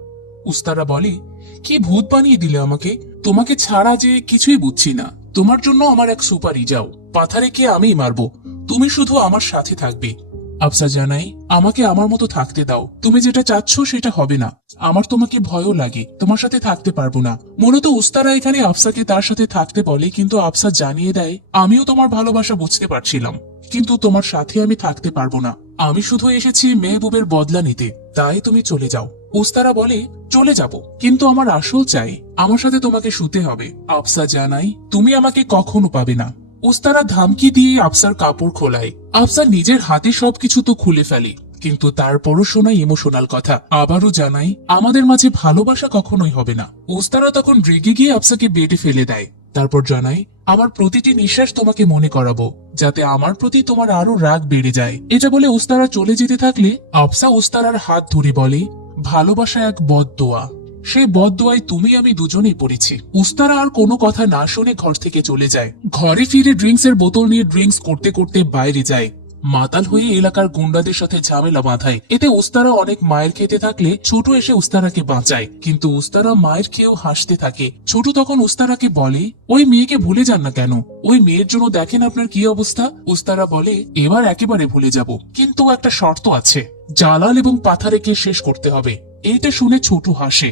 উস্তারা বলে, কি ভূত বানিয়ে দিলে আমাকে, তোমাকে ছাড়া যে কিছুই বুঝছি না। তোমার জন্য আমার এক সুপারি, যাও, পাথারেকে আমিই মারবো, তুমি শুধু আমার সাথে থাকবে। আফসা জানাই, আমাকে আমার মতো থাকতে দাও, তুমি যেটা চাচ্ছ সেটা হবে না। আমার তোমাকে ভয়ও লাগে, তোমার সাথে থাকতে পারবো না। মূলত উস্তারা এখানে আফসাকে তার সাথে থাকতে বলে, কিন্তু আফসা জানিয়ে দেয়, আমিও তোমার ভালোবাসা বুঝতে পারছিলাম, কিন্তু তোমার সাথে আমি থাকতে পারবো না। আমি শুধু এসেছি মেহবুবের বদলা নিতে, তাই তুমি চলে যাও। উস্তারা বলে, চলে যাব, কিন্তু আমার আসল চাই, আমার সাথে তোমাকে শুতে হবে। আফসা জানাই, তুমি আমাকে কখনো পাবে না। উস্তারা ধামকি দিয়ে আফসার কাপড় খোলায়। আফসা নিজের হাতে সবকিছু তো খুলে ফেলে, কিন্তু তারপরও শোনাই ইমোশনাল কথা। আবারও জানাই, আমাদের মাঝে ভালোবাসা কখনোই হবে না। উস্তারা তখন রেগে গিয়ে আফসাকে বেডে ফেলে দেয়। তারপর জানাই, আমার প্রতিটি নিঃশ্বাস তোমাকে মনে করাবো, যাতে আমার প্রতি তোমার আরো রাগ বেড়ে যায়। এটা বলে উস্তারা চলে যেতে থাকলে আফসা উস্তারার হাত ধরে বলে, ভালোবাসা এক বদদোয়া, সেই বদদোয়ায় তুমি আমি দুজনেই পড়েছি। উস্তারা আর কোনো কথা না শুনে ঘর থেকে চলে যায়। ঘরে ফিরে ড্রিঙ্কস এর বোতল নিয়ে ড্রিঙ্কস করতে করতে বাইরে যায়। মাতাল হয়ে এলাকার গুন্ডাদের সাথে ঝামেলা বাঁধায়। এতে উস্তারা অনেক মায়ের খেতে থাকলে ছোট এসে উস্তারাকে বাঁচায়, কিন্তু উস্তারা মায়ের খেয়েও হাসতে থাকে। ছোট তখন উস্তারাকে বলে, ওই মেয়েকে ভুলে যান না কেন? ওই মেয়ের জন্য দেখেন আপনার কি অবস্থা। উস্তারা বলে, এবার একেবারে ভুলে যাব, কিন্তু একটা শর্ত আছে, জালাল এবং পাথারেকে শেষ করতে হবে। এইটা শুনে ছোট হাসে,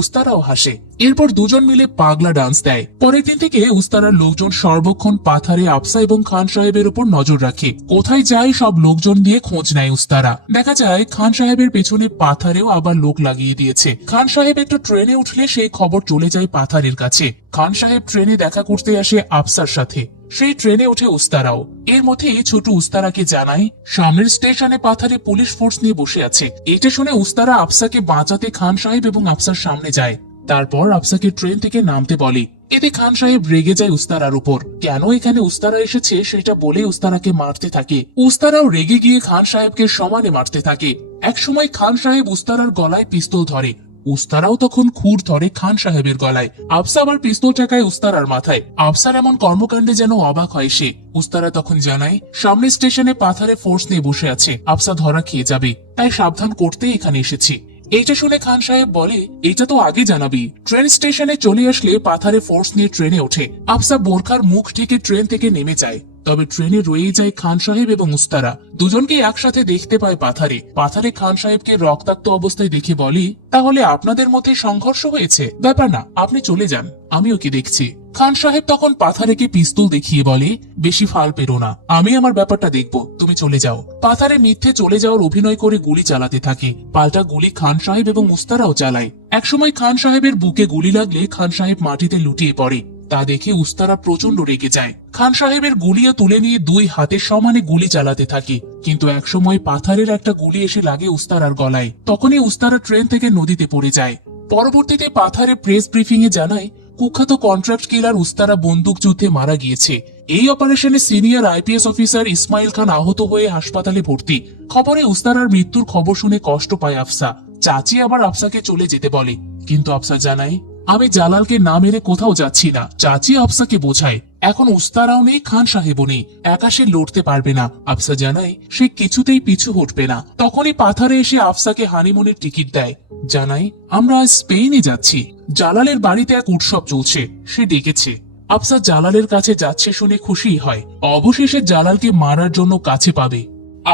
উস্তারাও হাসে। এরপর দুজন মিলে পাগলা ডান্স দেয়। পরের দিন থেকে উস্তারার লোকজন সর্বক্ষণ পাথারে, আফসা এবং খান সাহেবের উপর নজর রাখে। কোথায় যায় সব লোকজন দিয়ে খোঁজ নেয় উস্তারা। দেখা যায় খান সাহেবের পেছনে পাথারেও আবার লোক লাগিয়ে দিয়েছে। খান সাহেব একটা ট্রেনে উঠলে সেই খবর চলে যায় পাথারের কাছে। খান সাহেব ট্রেনে দেখা করতে আসে আফসার সাথে। সেই ট্রেনে ওঠে উস্তারাও। এর মধ্যে ছোট উস্তারাকে জানায় সামনের স্টেশনে পাথারে পুলিশ ফোর্স নিয়ে বসে আছে। এটা শুনে উস্তারা আফসাকে বাঁচাতে খান সাহেব এবং আফসার সামনে যায়। তারপর আফসাকে ট্রেন থেকে নামতে বলে। এতে খান সাহেব রেগে যায় উস্তারার উপর। কেন এখানে উস্তারা এসেছে সেটা বলে উস্তারাকে মারতে থাকে। উস্তারাও রেগে গিয়ে খান সাহেবকে সমানে মারতে থাকে। একসময় খান সাহেব উস্তারার গলায় পিস্তল ধরে। উস্তারাও তখন খুর ধরে খান সাহেবের গলায়। আফসা আবার পিস্তল ঠেকায় উস্তারার মাথায়। আফসার এমন কর্মকাণ্ডে যেন অবাক হয় সে। উস্তারা তখন জানায় সামনের স্টেশনে পাথারে ফোর্স নিয়ে বসে আছে, আফসা ধরা খেয়ে যাবে, তাই সাবধান করতে এখানে এসেছি। এইটা শুনে খান সাহেব বলে, এটা তো আগে জানাবি। ট্রেন স্টেশনে চলে আসলে পাথারে ফোর্স নিয়ে ট্রেনে ওঠে। আফসা বোরখার মুখ ঢেকে ট্রেন থেকে নেমে যায়। তবে ট্রেনে রয়ে যায় খান সাহেব এবং উস্তারা। দুজনকে একসাথে দেখতে পায় পাথারে। পাথারে খান সাহেবকে রক্তাক্ত অবস্থায় দেখে বলি, তাহলে আপনাদের মধ্যে সংঘর্ষ হয়েছে? ব্যাপার না, আপনি চলে যান, আমিও কি দেখছি। খান সাহেব তখন পাথারেকে পিস্তল দেখিয়ে বলে, বেশি ফাল পেরো না, আমি আমার ব্যাপারটা দেখব, তুমি চলে যাও। পাথারে মিথ্যে চলে যাওয়ার অভিনয় করে গুলি চালাতে থাকে। পাল্টা গুলি খান সাহেব এবং উস্তারাও চালায়। একসময় খান সাহেবের বুকে গুলি লাগলে খান সাহেব মাটিতে লুটিয়ে পড়ে। তা দেখে উস্তারা প্রচন্ড রেগে যায়। খান সাহেবের গুলিও তুলে নিয়ে দুই হাতে সমানে গুলি চালাতে থাকে। কিন্তু একসময় পাথারের একটা গুলি এসে লাগে উস্তারার গলায়। তখনই উস্তারা ট্রেন থেকে নদীতে পড়ে যায়। পরবর্তীতে পাথারে প্রেস ব্রিফিং এ জানায়, কুখ্যাত কন্ট্রাক্ট কিলার উস্তারা বন্দুক যুদ্ধে মারা গিয়েছে। এই অপারেশনে সিনিয়র আইপিএস অফিসার ইসমাইল খান আহত হয়ে হাসপাতালে ভর্তি। খবরে উস্তারার মৃত্যুর খবর শুনে কষ্ট পায় আফসা। চাচি আবার আফসাকে চলে যেতে বলে, কিন্তু আফসা জানায়, আমি জালালকে না মেরে কোথাও যাচ্ছি না। চাচি আফসাকে বোঝায়, এখন উস্তারাও নেই, খান সাহেবও নেই, একা সে লড়তে পারবে না। আফসা জানায় সে কিছুতেই পিছু হটবে না। তখনই পাথারে এসে আফসাকে হানিমুনের টিকিট দেয়। জানাই, আমরা আজ স্পেনে যাচ্ছি, জালালের বাড়িতে এক উৎসব চলছে, সে ডেকেছে। আফসা জালালের কাছে যাচ্ছে শুনে খুশি হয়। অবশেষে জালালকে মারার জন্য কাছে পাবে।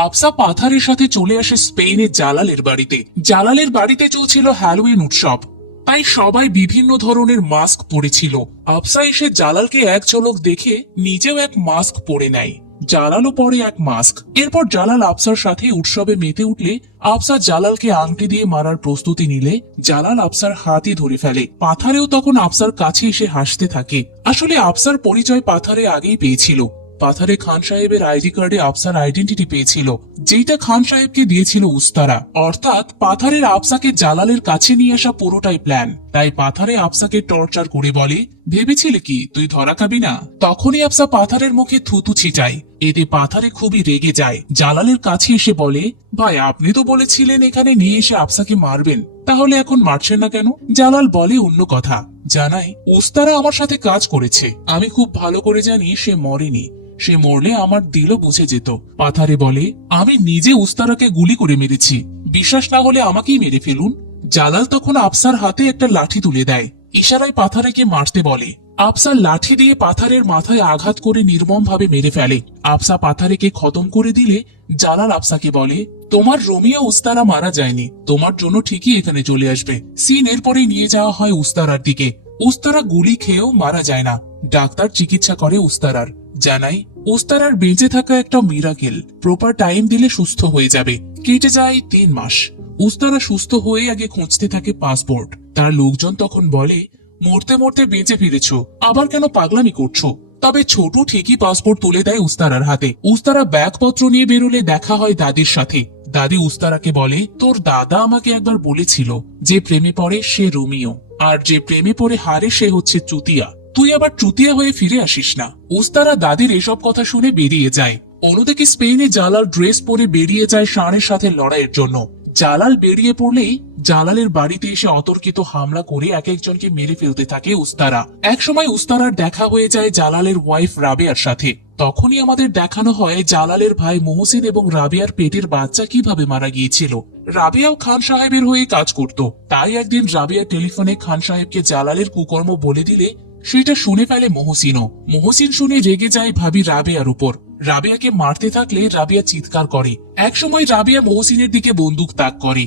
আফসা পাথারের সাথে চলে আসে স্পেনে জালালের বাড়িতে। জালালের বাড়িতে চলছিল হ্যালোউইন উৎসব, তাই সবাই বিভিন্ন ধরনের মাস্ক পরেছিল। আফসা এসে জালালকে এক ঝলক দেখে নিজেও এক মাস্ক পরে নেয়। জালালও পরে এক মাস্ক। এরপর জালাল আফসার সাথে উৎসবে মেতে উঠলে আফসা জালালকে আংটি দিয়ে মারার প্রস্তুতি নিলে জালাল আফসার হাতই ধরে ফেলে। পাথারেও তখন আফসার কাছে এসে হাসতে থাকে। আসলে আফসার পরিচয় পাথারে আগেই পেয়েছিল। পাথারে খান সাহেবের আইডি কার্ডে আফসার আইডেন্টিটি পেয়েছিল, যেটা খান সাহেবকে দিয়েছিল উস্তারা। অর্থাৎ পাথারের আফসাকে জালালের কাছে নিয়ে আসা পুরোটাই প্ল্যান। তাই পাথারে আফসাকে টর্চার করে বলে, ভেবেছিলে কি তুই ধরা খাবি না? তখনই আফসা পাথারের মুখে থুতু ছিটায়। এতে পাথারে খুবই রেগে যায়। জালালের কাছে এসে বলে, ভাই আপনি তো বলেছিলেন এখানে নিয়ে এসে আফসাকে মারবেন, তাহলে এখন মারছেন না কেন? জালাল বলে অন্য কথা। জানাই, উস্তারা আমার সাথে কাজ করেছে, আমি খুব ভালো করে জানি সে মরেনি, সে মরলে আমার দিলও বুঝে যেত। পাথারে বলে, আমি নিজে উস্তারাকে গুলি করে মেরেছি, বিশ্বাস না হলে আমাকেই মেরে ফেলুন। জালাল তখন আফসার হাতে একটা লাঠি তুলে দেয়, ইশারায় পাথারেকে মারতে বলে। আফসার লাঠি দিয়ে পাথারের মাথায় আঘাত করে নির্মম ভাবে মেরে ফেলে। আফসা পাথারেকে খতম করে দিলে জালাল আফসাকে বলে, তোমার রোমিও উস্তারা মারা যায়নি, তোমার জন্য ঠিকই এখানে চলে আসবে। সিন এরপরে নিয়ে যাওয়া হয় উস্তারার দিকে। উস্তারা গুলি খেয়েও মারা যায় না। ডাক্তার চিকিৎসা করে উস্তারার। জানাই, উস্তারার বেঁচে থাকা একটা মিরাকেল, প্রপার টাইম দিলে সুস্থ হয়ে যাবে। কেটে যায় 3 মাস। উস্তারা সুস্থ হয়ে আগে খুঁজতে থাকে পাসপোর্ট। তার লোকজন তখন বলে, মরতে মরতে বেঁচে ফিরেছ, আবার কেন পাগলামি করছো? তবে ছোট ঠিকই পাসপোর্ট তুলে দেয় উস্তারার হাতে। উস্তারা ব্যাগপত্র নিয়ে বেরোলে দেখা হয় দাদির সাথে। দাদি উস্তারাকে বলে, তোর দাদা আমাকে একবার বলেছিল যে প্রেমে পড়ে সে রোমিও, আর যে প্রেমে পড়ে হারে সে হচ্ছে চুতিয়া। তুই আবার চুতিয়া হয়ে ফিরে আসিস না। উস্তারা দাদির এসব কথা শুনে বেরিয়ে যায়। অন্যদিকে স্পেনে জালাল ড্রেস পরে বেরিয়ে যায় ষাঁড়ের সাথে লড়াইয়ের জন্য। জালাল বেরিয়ে পড়লেই জালালের বাড়িতে এসে অতর্কিত হামলা করে এক একজনকে মেরে ফেলতে থাকে উস্তারা। একসময় উস্তারার দেখা হয়ে যায় জালালের ওয়াইফ রাবেয়ার সাথে। তখনই আমাদের দেখানো হয় জালালের ভাই মোহসিন এবং রাবেয়ার পেটের বাচ্চা কিভাবে মারা গিয়েছিল। রাবেয়াও খান সাহেবের হয়ে কাজ করত, তাই একদিন রাবেয়া টেলিফোনে খান সাহেবকে জালালের কুকর্ম বলে দিলে সেটা শুনে ফেলে মোহসিনও। মোহসিন শুনে রেগে যায় ভাবি রাবেয়ার উপর। রাবেয়াকে মারতে থাকলে রাবেয়া চিৎকার করে। একসময় রাবেয়া মোহসিনের দিকে বন্দুক তাক করে।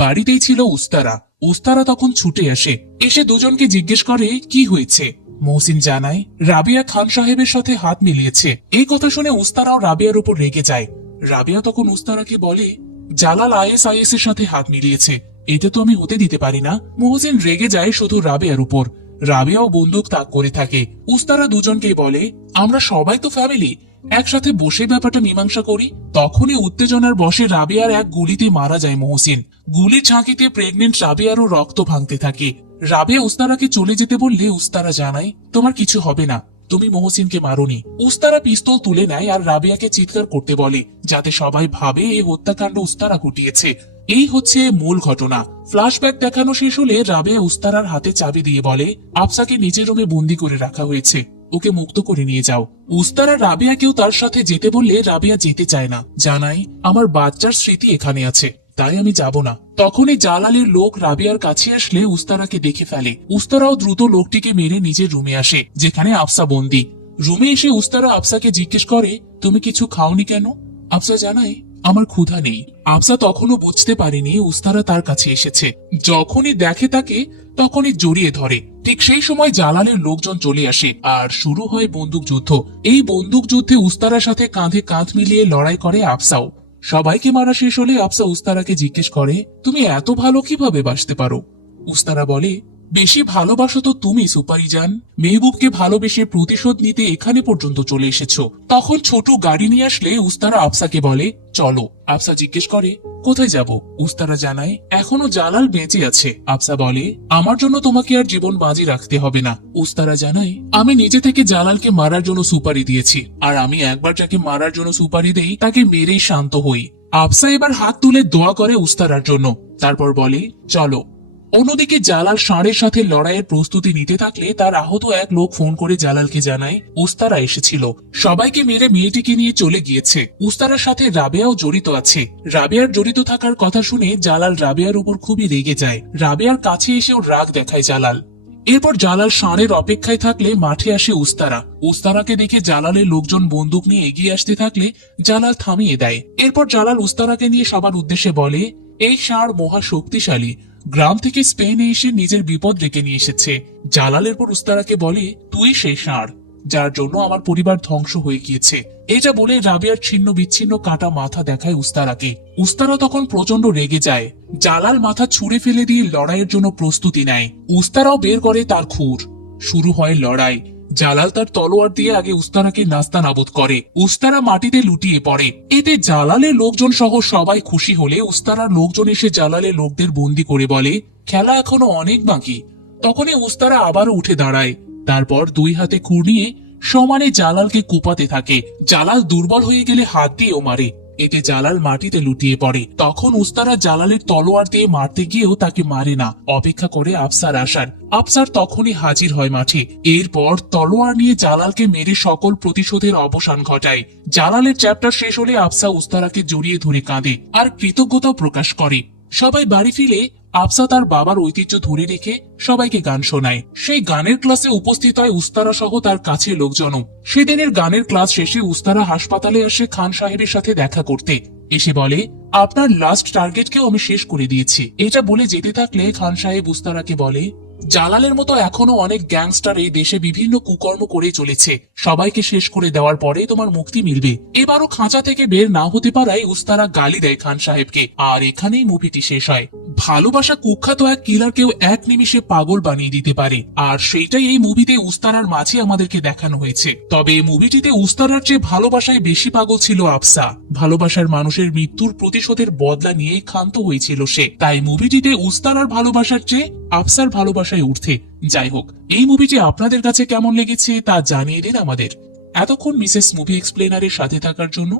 বাড়িতেই ছিল উস্তারা। উস্তারা তখন ছুটে আসে, এসে দুজনকে জিজ্ঞেস করে কি হয়েছে। মোহসিন জানায় রাবেয়া খান সাহেবের সাথে হাত মিলিয়েছে। এই কথা শুনে উস্তারাও রাবেয়ার উপর রেগে যায়। রাবেয়া তখন উস্তারাকে বলে জালাল ISIS এর সাথে হাত মিলিয়েছে, এটা তো আমি হতে দিতে পারি না। মোহসিন রেগে যায় শুধু রাবেয়ার উপর। রাবেয়াও বন্দুক তাক করে থাকে। উস্তারা দুজনকেই বলে আমরা সবাই তো ফ্যামিলি, একসাথে বসে ব্যাপারটা মীমাংসা করি। তখনই উত্তেজনার বশে রাবেয়ার এক গুলিতে মারা যায় মোহসিন। গুলির ঝাঁকিতে প্রেগনেন্ট রাবেয়ারও রক্ত ভাঙতে থাকে। রাবেয়া উস্তারাকে চলে যেতে বললে উস্তারা জানায় তোমার কিছু হবে না, তুমি মোহসিনকে মারোনি। উস্তারা পিস্তল তুলে নেয় আর রাবেয়াকে চিৎকার করতে বলে যাতে সবাই ভাবে এই হত্যাকাণ্ড উস্তারা ঘটিয়েছে। এই হচ্ছে মূল ঘটনা। ফ্ল্যাশব্যাক দেখানো শেষ হলে রাবেয়া উস্তারার হাতে চাবি দিয়ে বলে আফসাকে নিজের রুমে বন্দি করে রাখা হয়েছে, ওকে মুক্ত করে নিয়ে যাও। উস্তারা রাবেয়াকেও তার সাথে যেতে বললে রাবেয়া যেতে চায় না, জানাই আমার বাচ্চার স্মৃতি এখানে আছে, তাই আমি যাব না। তখনই জালালের লোক রাবেয়ার কাছে আসলে উস্তারাকে দেখে ফেলে। উস্তারাও দ্রুত লোকটিকে মেরে নিজের রুমে আসে যেখানে আফসা বন্দি। রুমে এসে উস্তারা আফসাকে জিজ্ঞেস করে তুমি কিছু খাওনি কেন? আফসা জানায় আমার ক্ষুধা নেই। আফসা তখনও বুঝতে পারেনি উস্তারা তার কাছে এসেছে। যখনই দেখে তাকে তখনই জড়িয়ে ধরে। ঠিক সেই সময় জালালের লোকজন চলে আসে আর শুরু হয় বন্দুক যুদ্ধ। এই বন্দুক যুদ্ধে উস্তারার সাথে কাঁধে কাঁধ মিলিয়ে লড়াই করে আফসাও। সবাইকে মারা শেষ হলে আফসা উস্তারাকে জিজ্ঞেস করে তুমি এত ভালো কিভাবে বাসতে পারো? উস্তারা বলে বেশি ভালোবাসো তো তুমি সুপারিজান, মেহবুবকে ভালোবেসে প্রতিশোধ নিতে এখানে পর্যন্ত চলে এসেছো। তখন ছোট গাড়ি নিয়ে আসলে উস্তারা আফসাকে বলে চলো। আফসা জিজ্ঞেস করে কোথায় যাব? উস্তারা জানায় এখনো জালাল বেঁচে আছে। আফসা বলে আমার জন্য তোমাকে আর জীবন বাজি রাখতে হবে না। উস্তারা জানায় আমি নিজে থেকে জালালকে মারার জন্য সুপারি দিয়েছি, আর আমি একবার যাকে মারার জন্য সুপারি দেই তাকে মেরেই শান্ত হই। আফসা এবার হাত তুলে দোয়া করে উস্তারার জন্য, তারপর বলে চলো। অন্যদিকে জালাল ষাঁড়ের সাথে লড়াইয়ের প্রস্তুতি নিতে থাকলে তার আহত এক লোক ফোন করে জালালকে জানায় উস্তারা এসেছিল, সবাইকে মেরে মেয়েটিকে নিয়ে চলে গিয়েছে। উস্তারার সাথে রাবেয়াও জড়িত আছে। রাবেয়ার জড়িত থাকার কথা শুনে জালাল রাবেয়ার উপর খুবই রেগে যায়। রাবেয়ার কাছে এসেও রাগ দেখায় জালাল। এরপর জালাল ষাঁড়ের অপেক্ষায় থাকলে মাঠে আসে উস্তারা। উস্তারাকে দেখে জালালের লোকজন বন্দুক নিয়ে এগিয়ে আসতে থাকলে জালাল থামিয়ে দেয়। এরপর জালাল উস্তারাকে নিয়ে সবার উদ্দেশ্যে বলে এই ষাঁড় মহা শক্তিশালী, গ্রাম থেকে স্পেনে এসে নিজের বিপদ ডেকে নিয়ে এসেছে। জালালের পর উস্তারাকে বলে তুই সেই ষাঁড় যার জন্য আমার পরিবার ধ্বংস হয়ে গিয়েছে। এটা বলে রাবেয়ার ছিন্ন বিচ্ছিন্ন কাটা মাথা দেখায় উস্তারাকে। উস্তারা তখন প্রচন্ড রেগে যায়। জালাল মাথা ছুঁড়ে ফেলে দিয়ে লড়াইয়ের জন্য প্রস্তুতি নেয়। উস্তারাও বের করে তার খুর। শুরু হয় লড়াই। জালাল তার তলোয়ার দিয়ে আগে উস্তারাকে নাস্তানাবুদ করে। উস্তারা মাটিতে লুটিয়ে পড়ে। এতে জালালের লোকজন সহ সবাই খুশি হলে উস্তারার লোকজন এসে জালালের লোকদের বন্দি করে বলে খেলা এখনো অনেক বাকি। তখনই উস্তারা আবারও উঠে দাঁড়ায়। তারপর দুই হাতে খুর নিয়ে সমানে জালালকে কুপাতে থাকে। জালাল দুর্বল হয়ে গেলে হাত দিয়েও মারে। এতে জালাল মাটিতে লুটিয়ে পড়ে। তখন উস্তারা জালালের তলোয়ার দিয়ে মারতে গিয়েও তাকে মারে না, অপেক্ষা করে আফসার আসার। আফসার তখনই হাজির হয় মাঠে। এরপর তলোয়ার নিয়ে জালালকে মেরে সকল প্রতিশোধের অবসান ঘটায়। জালালের চ্যাপ্টার শেষ হলে আফসা উস্তারাকে জড়িয়ে ধরে কাঁদে আর কৃতজ্ঞতাও প্রকাশ করে। সবাই বাড়ি ফিরে আফসা তার বাবার ঐতিহ্য ধরে রেখে সবাইকে গান শোনায়। সেই গানের ক্লাসে উপস্থিত হয় উস্তারা সহ তার কাছে লোকজনও। সেদিনের গানের ক্লাস শেষে উস্তারা হাসপাতালে আসে খান সাহেবের সাথে দেখা করতে। এসে বলে আপনার লাস্ট টার্গেটকেও আমি শেষ করে দিয়েছি। এটা বলে যেতে থাকলে খান সাহেব উস্তারাকে বলে জালালের মতো এখনো অনেক গ্যাংস্টার এই দেশে বিভিন্ন কুকর্ম করে চলেছে। সবাইকে শেষ করে দেওয়ার পরে তোমার মুক্তি মিলবে। এবারও খাঁচা থেকে বের না হতে পারায় উস্তারা গালি দেয় খান সাহেবকে। আর এখানেই মুভিটি শেষ হয়। ভালোবাসা কুখ্যাত এক কিলারকেও এক নিমিষে পাগল বানিয়ে দিতে পারে, আর সেইটাই এই মুভিতে উস্তারার মাঝে আমাদেরকে দেখানো হয়েছে। তবে এই মুভিটিতে উস্তারার চেয়ে ভালোবাসায় বেশি পাগল ছিল আফসা। ভালোবাসার মানুষের মৃত্যুর প্রতিশোধের বদলা নিয়ে ক্ষান্ত হয়েছিল সে। তাই মুভিটিতে উস্তারার ভালোবাসার চেয়ে আফসার ভালোবাসায় উঠতে। যাই হোক, এই মুভিটি আপনাদের কাছে কেমন লেগেছে তা জানিয়ে দিন আমাদের। এতক্ষণ মিসেস মুভি এক্সপ্লেনারের সাথে থাকার জন্য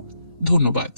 ধন্যবাদ।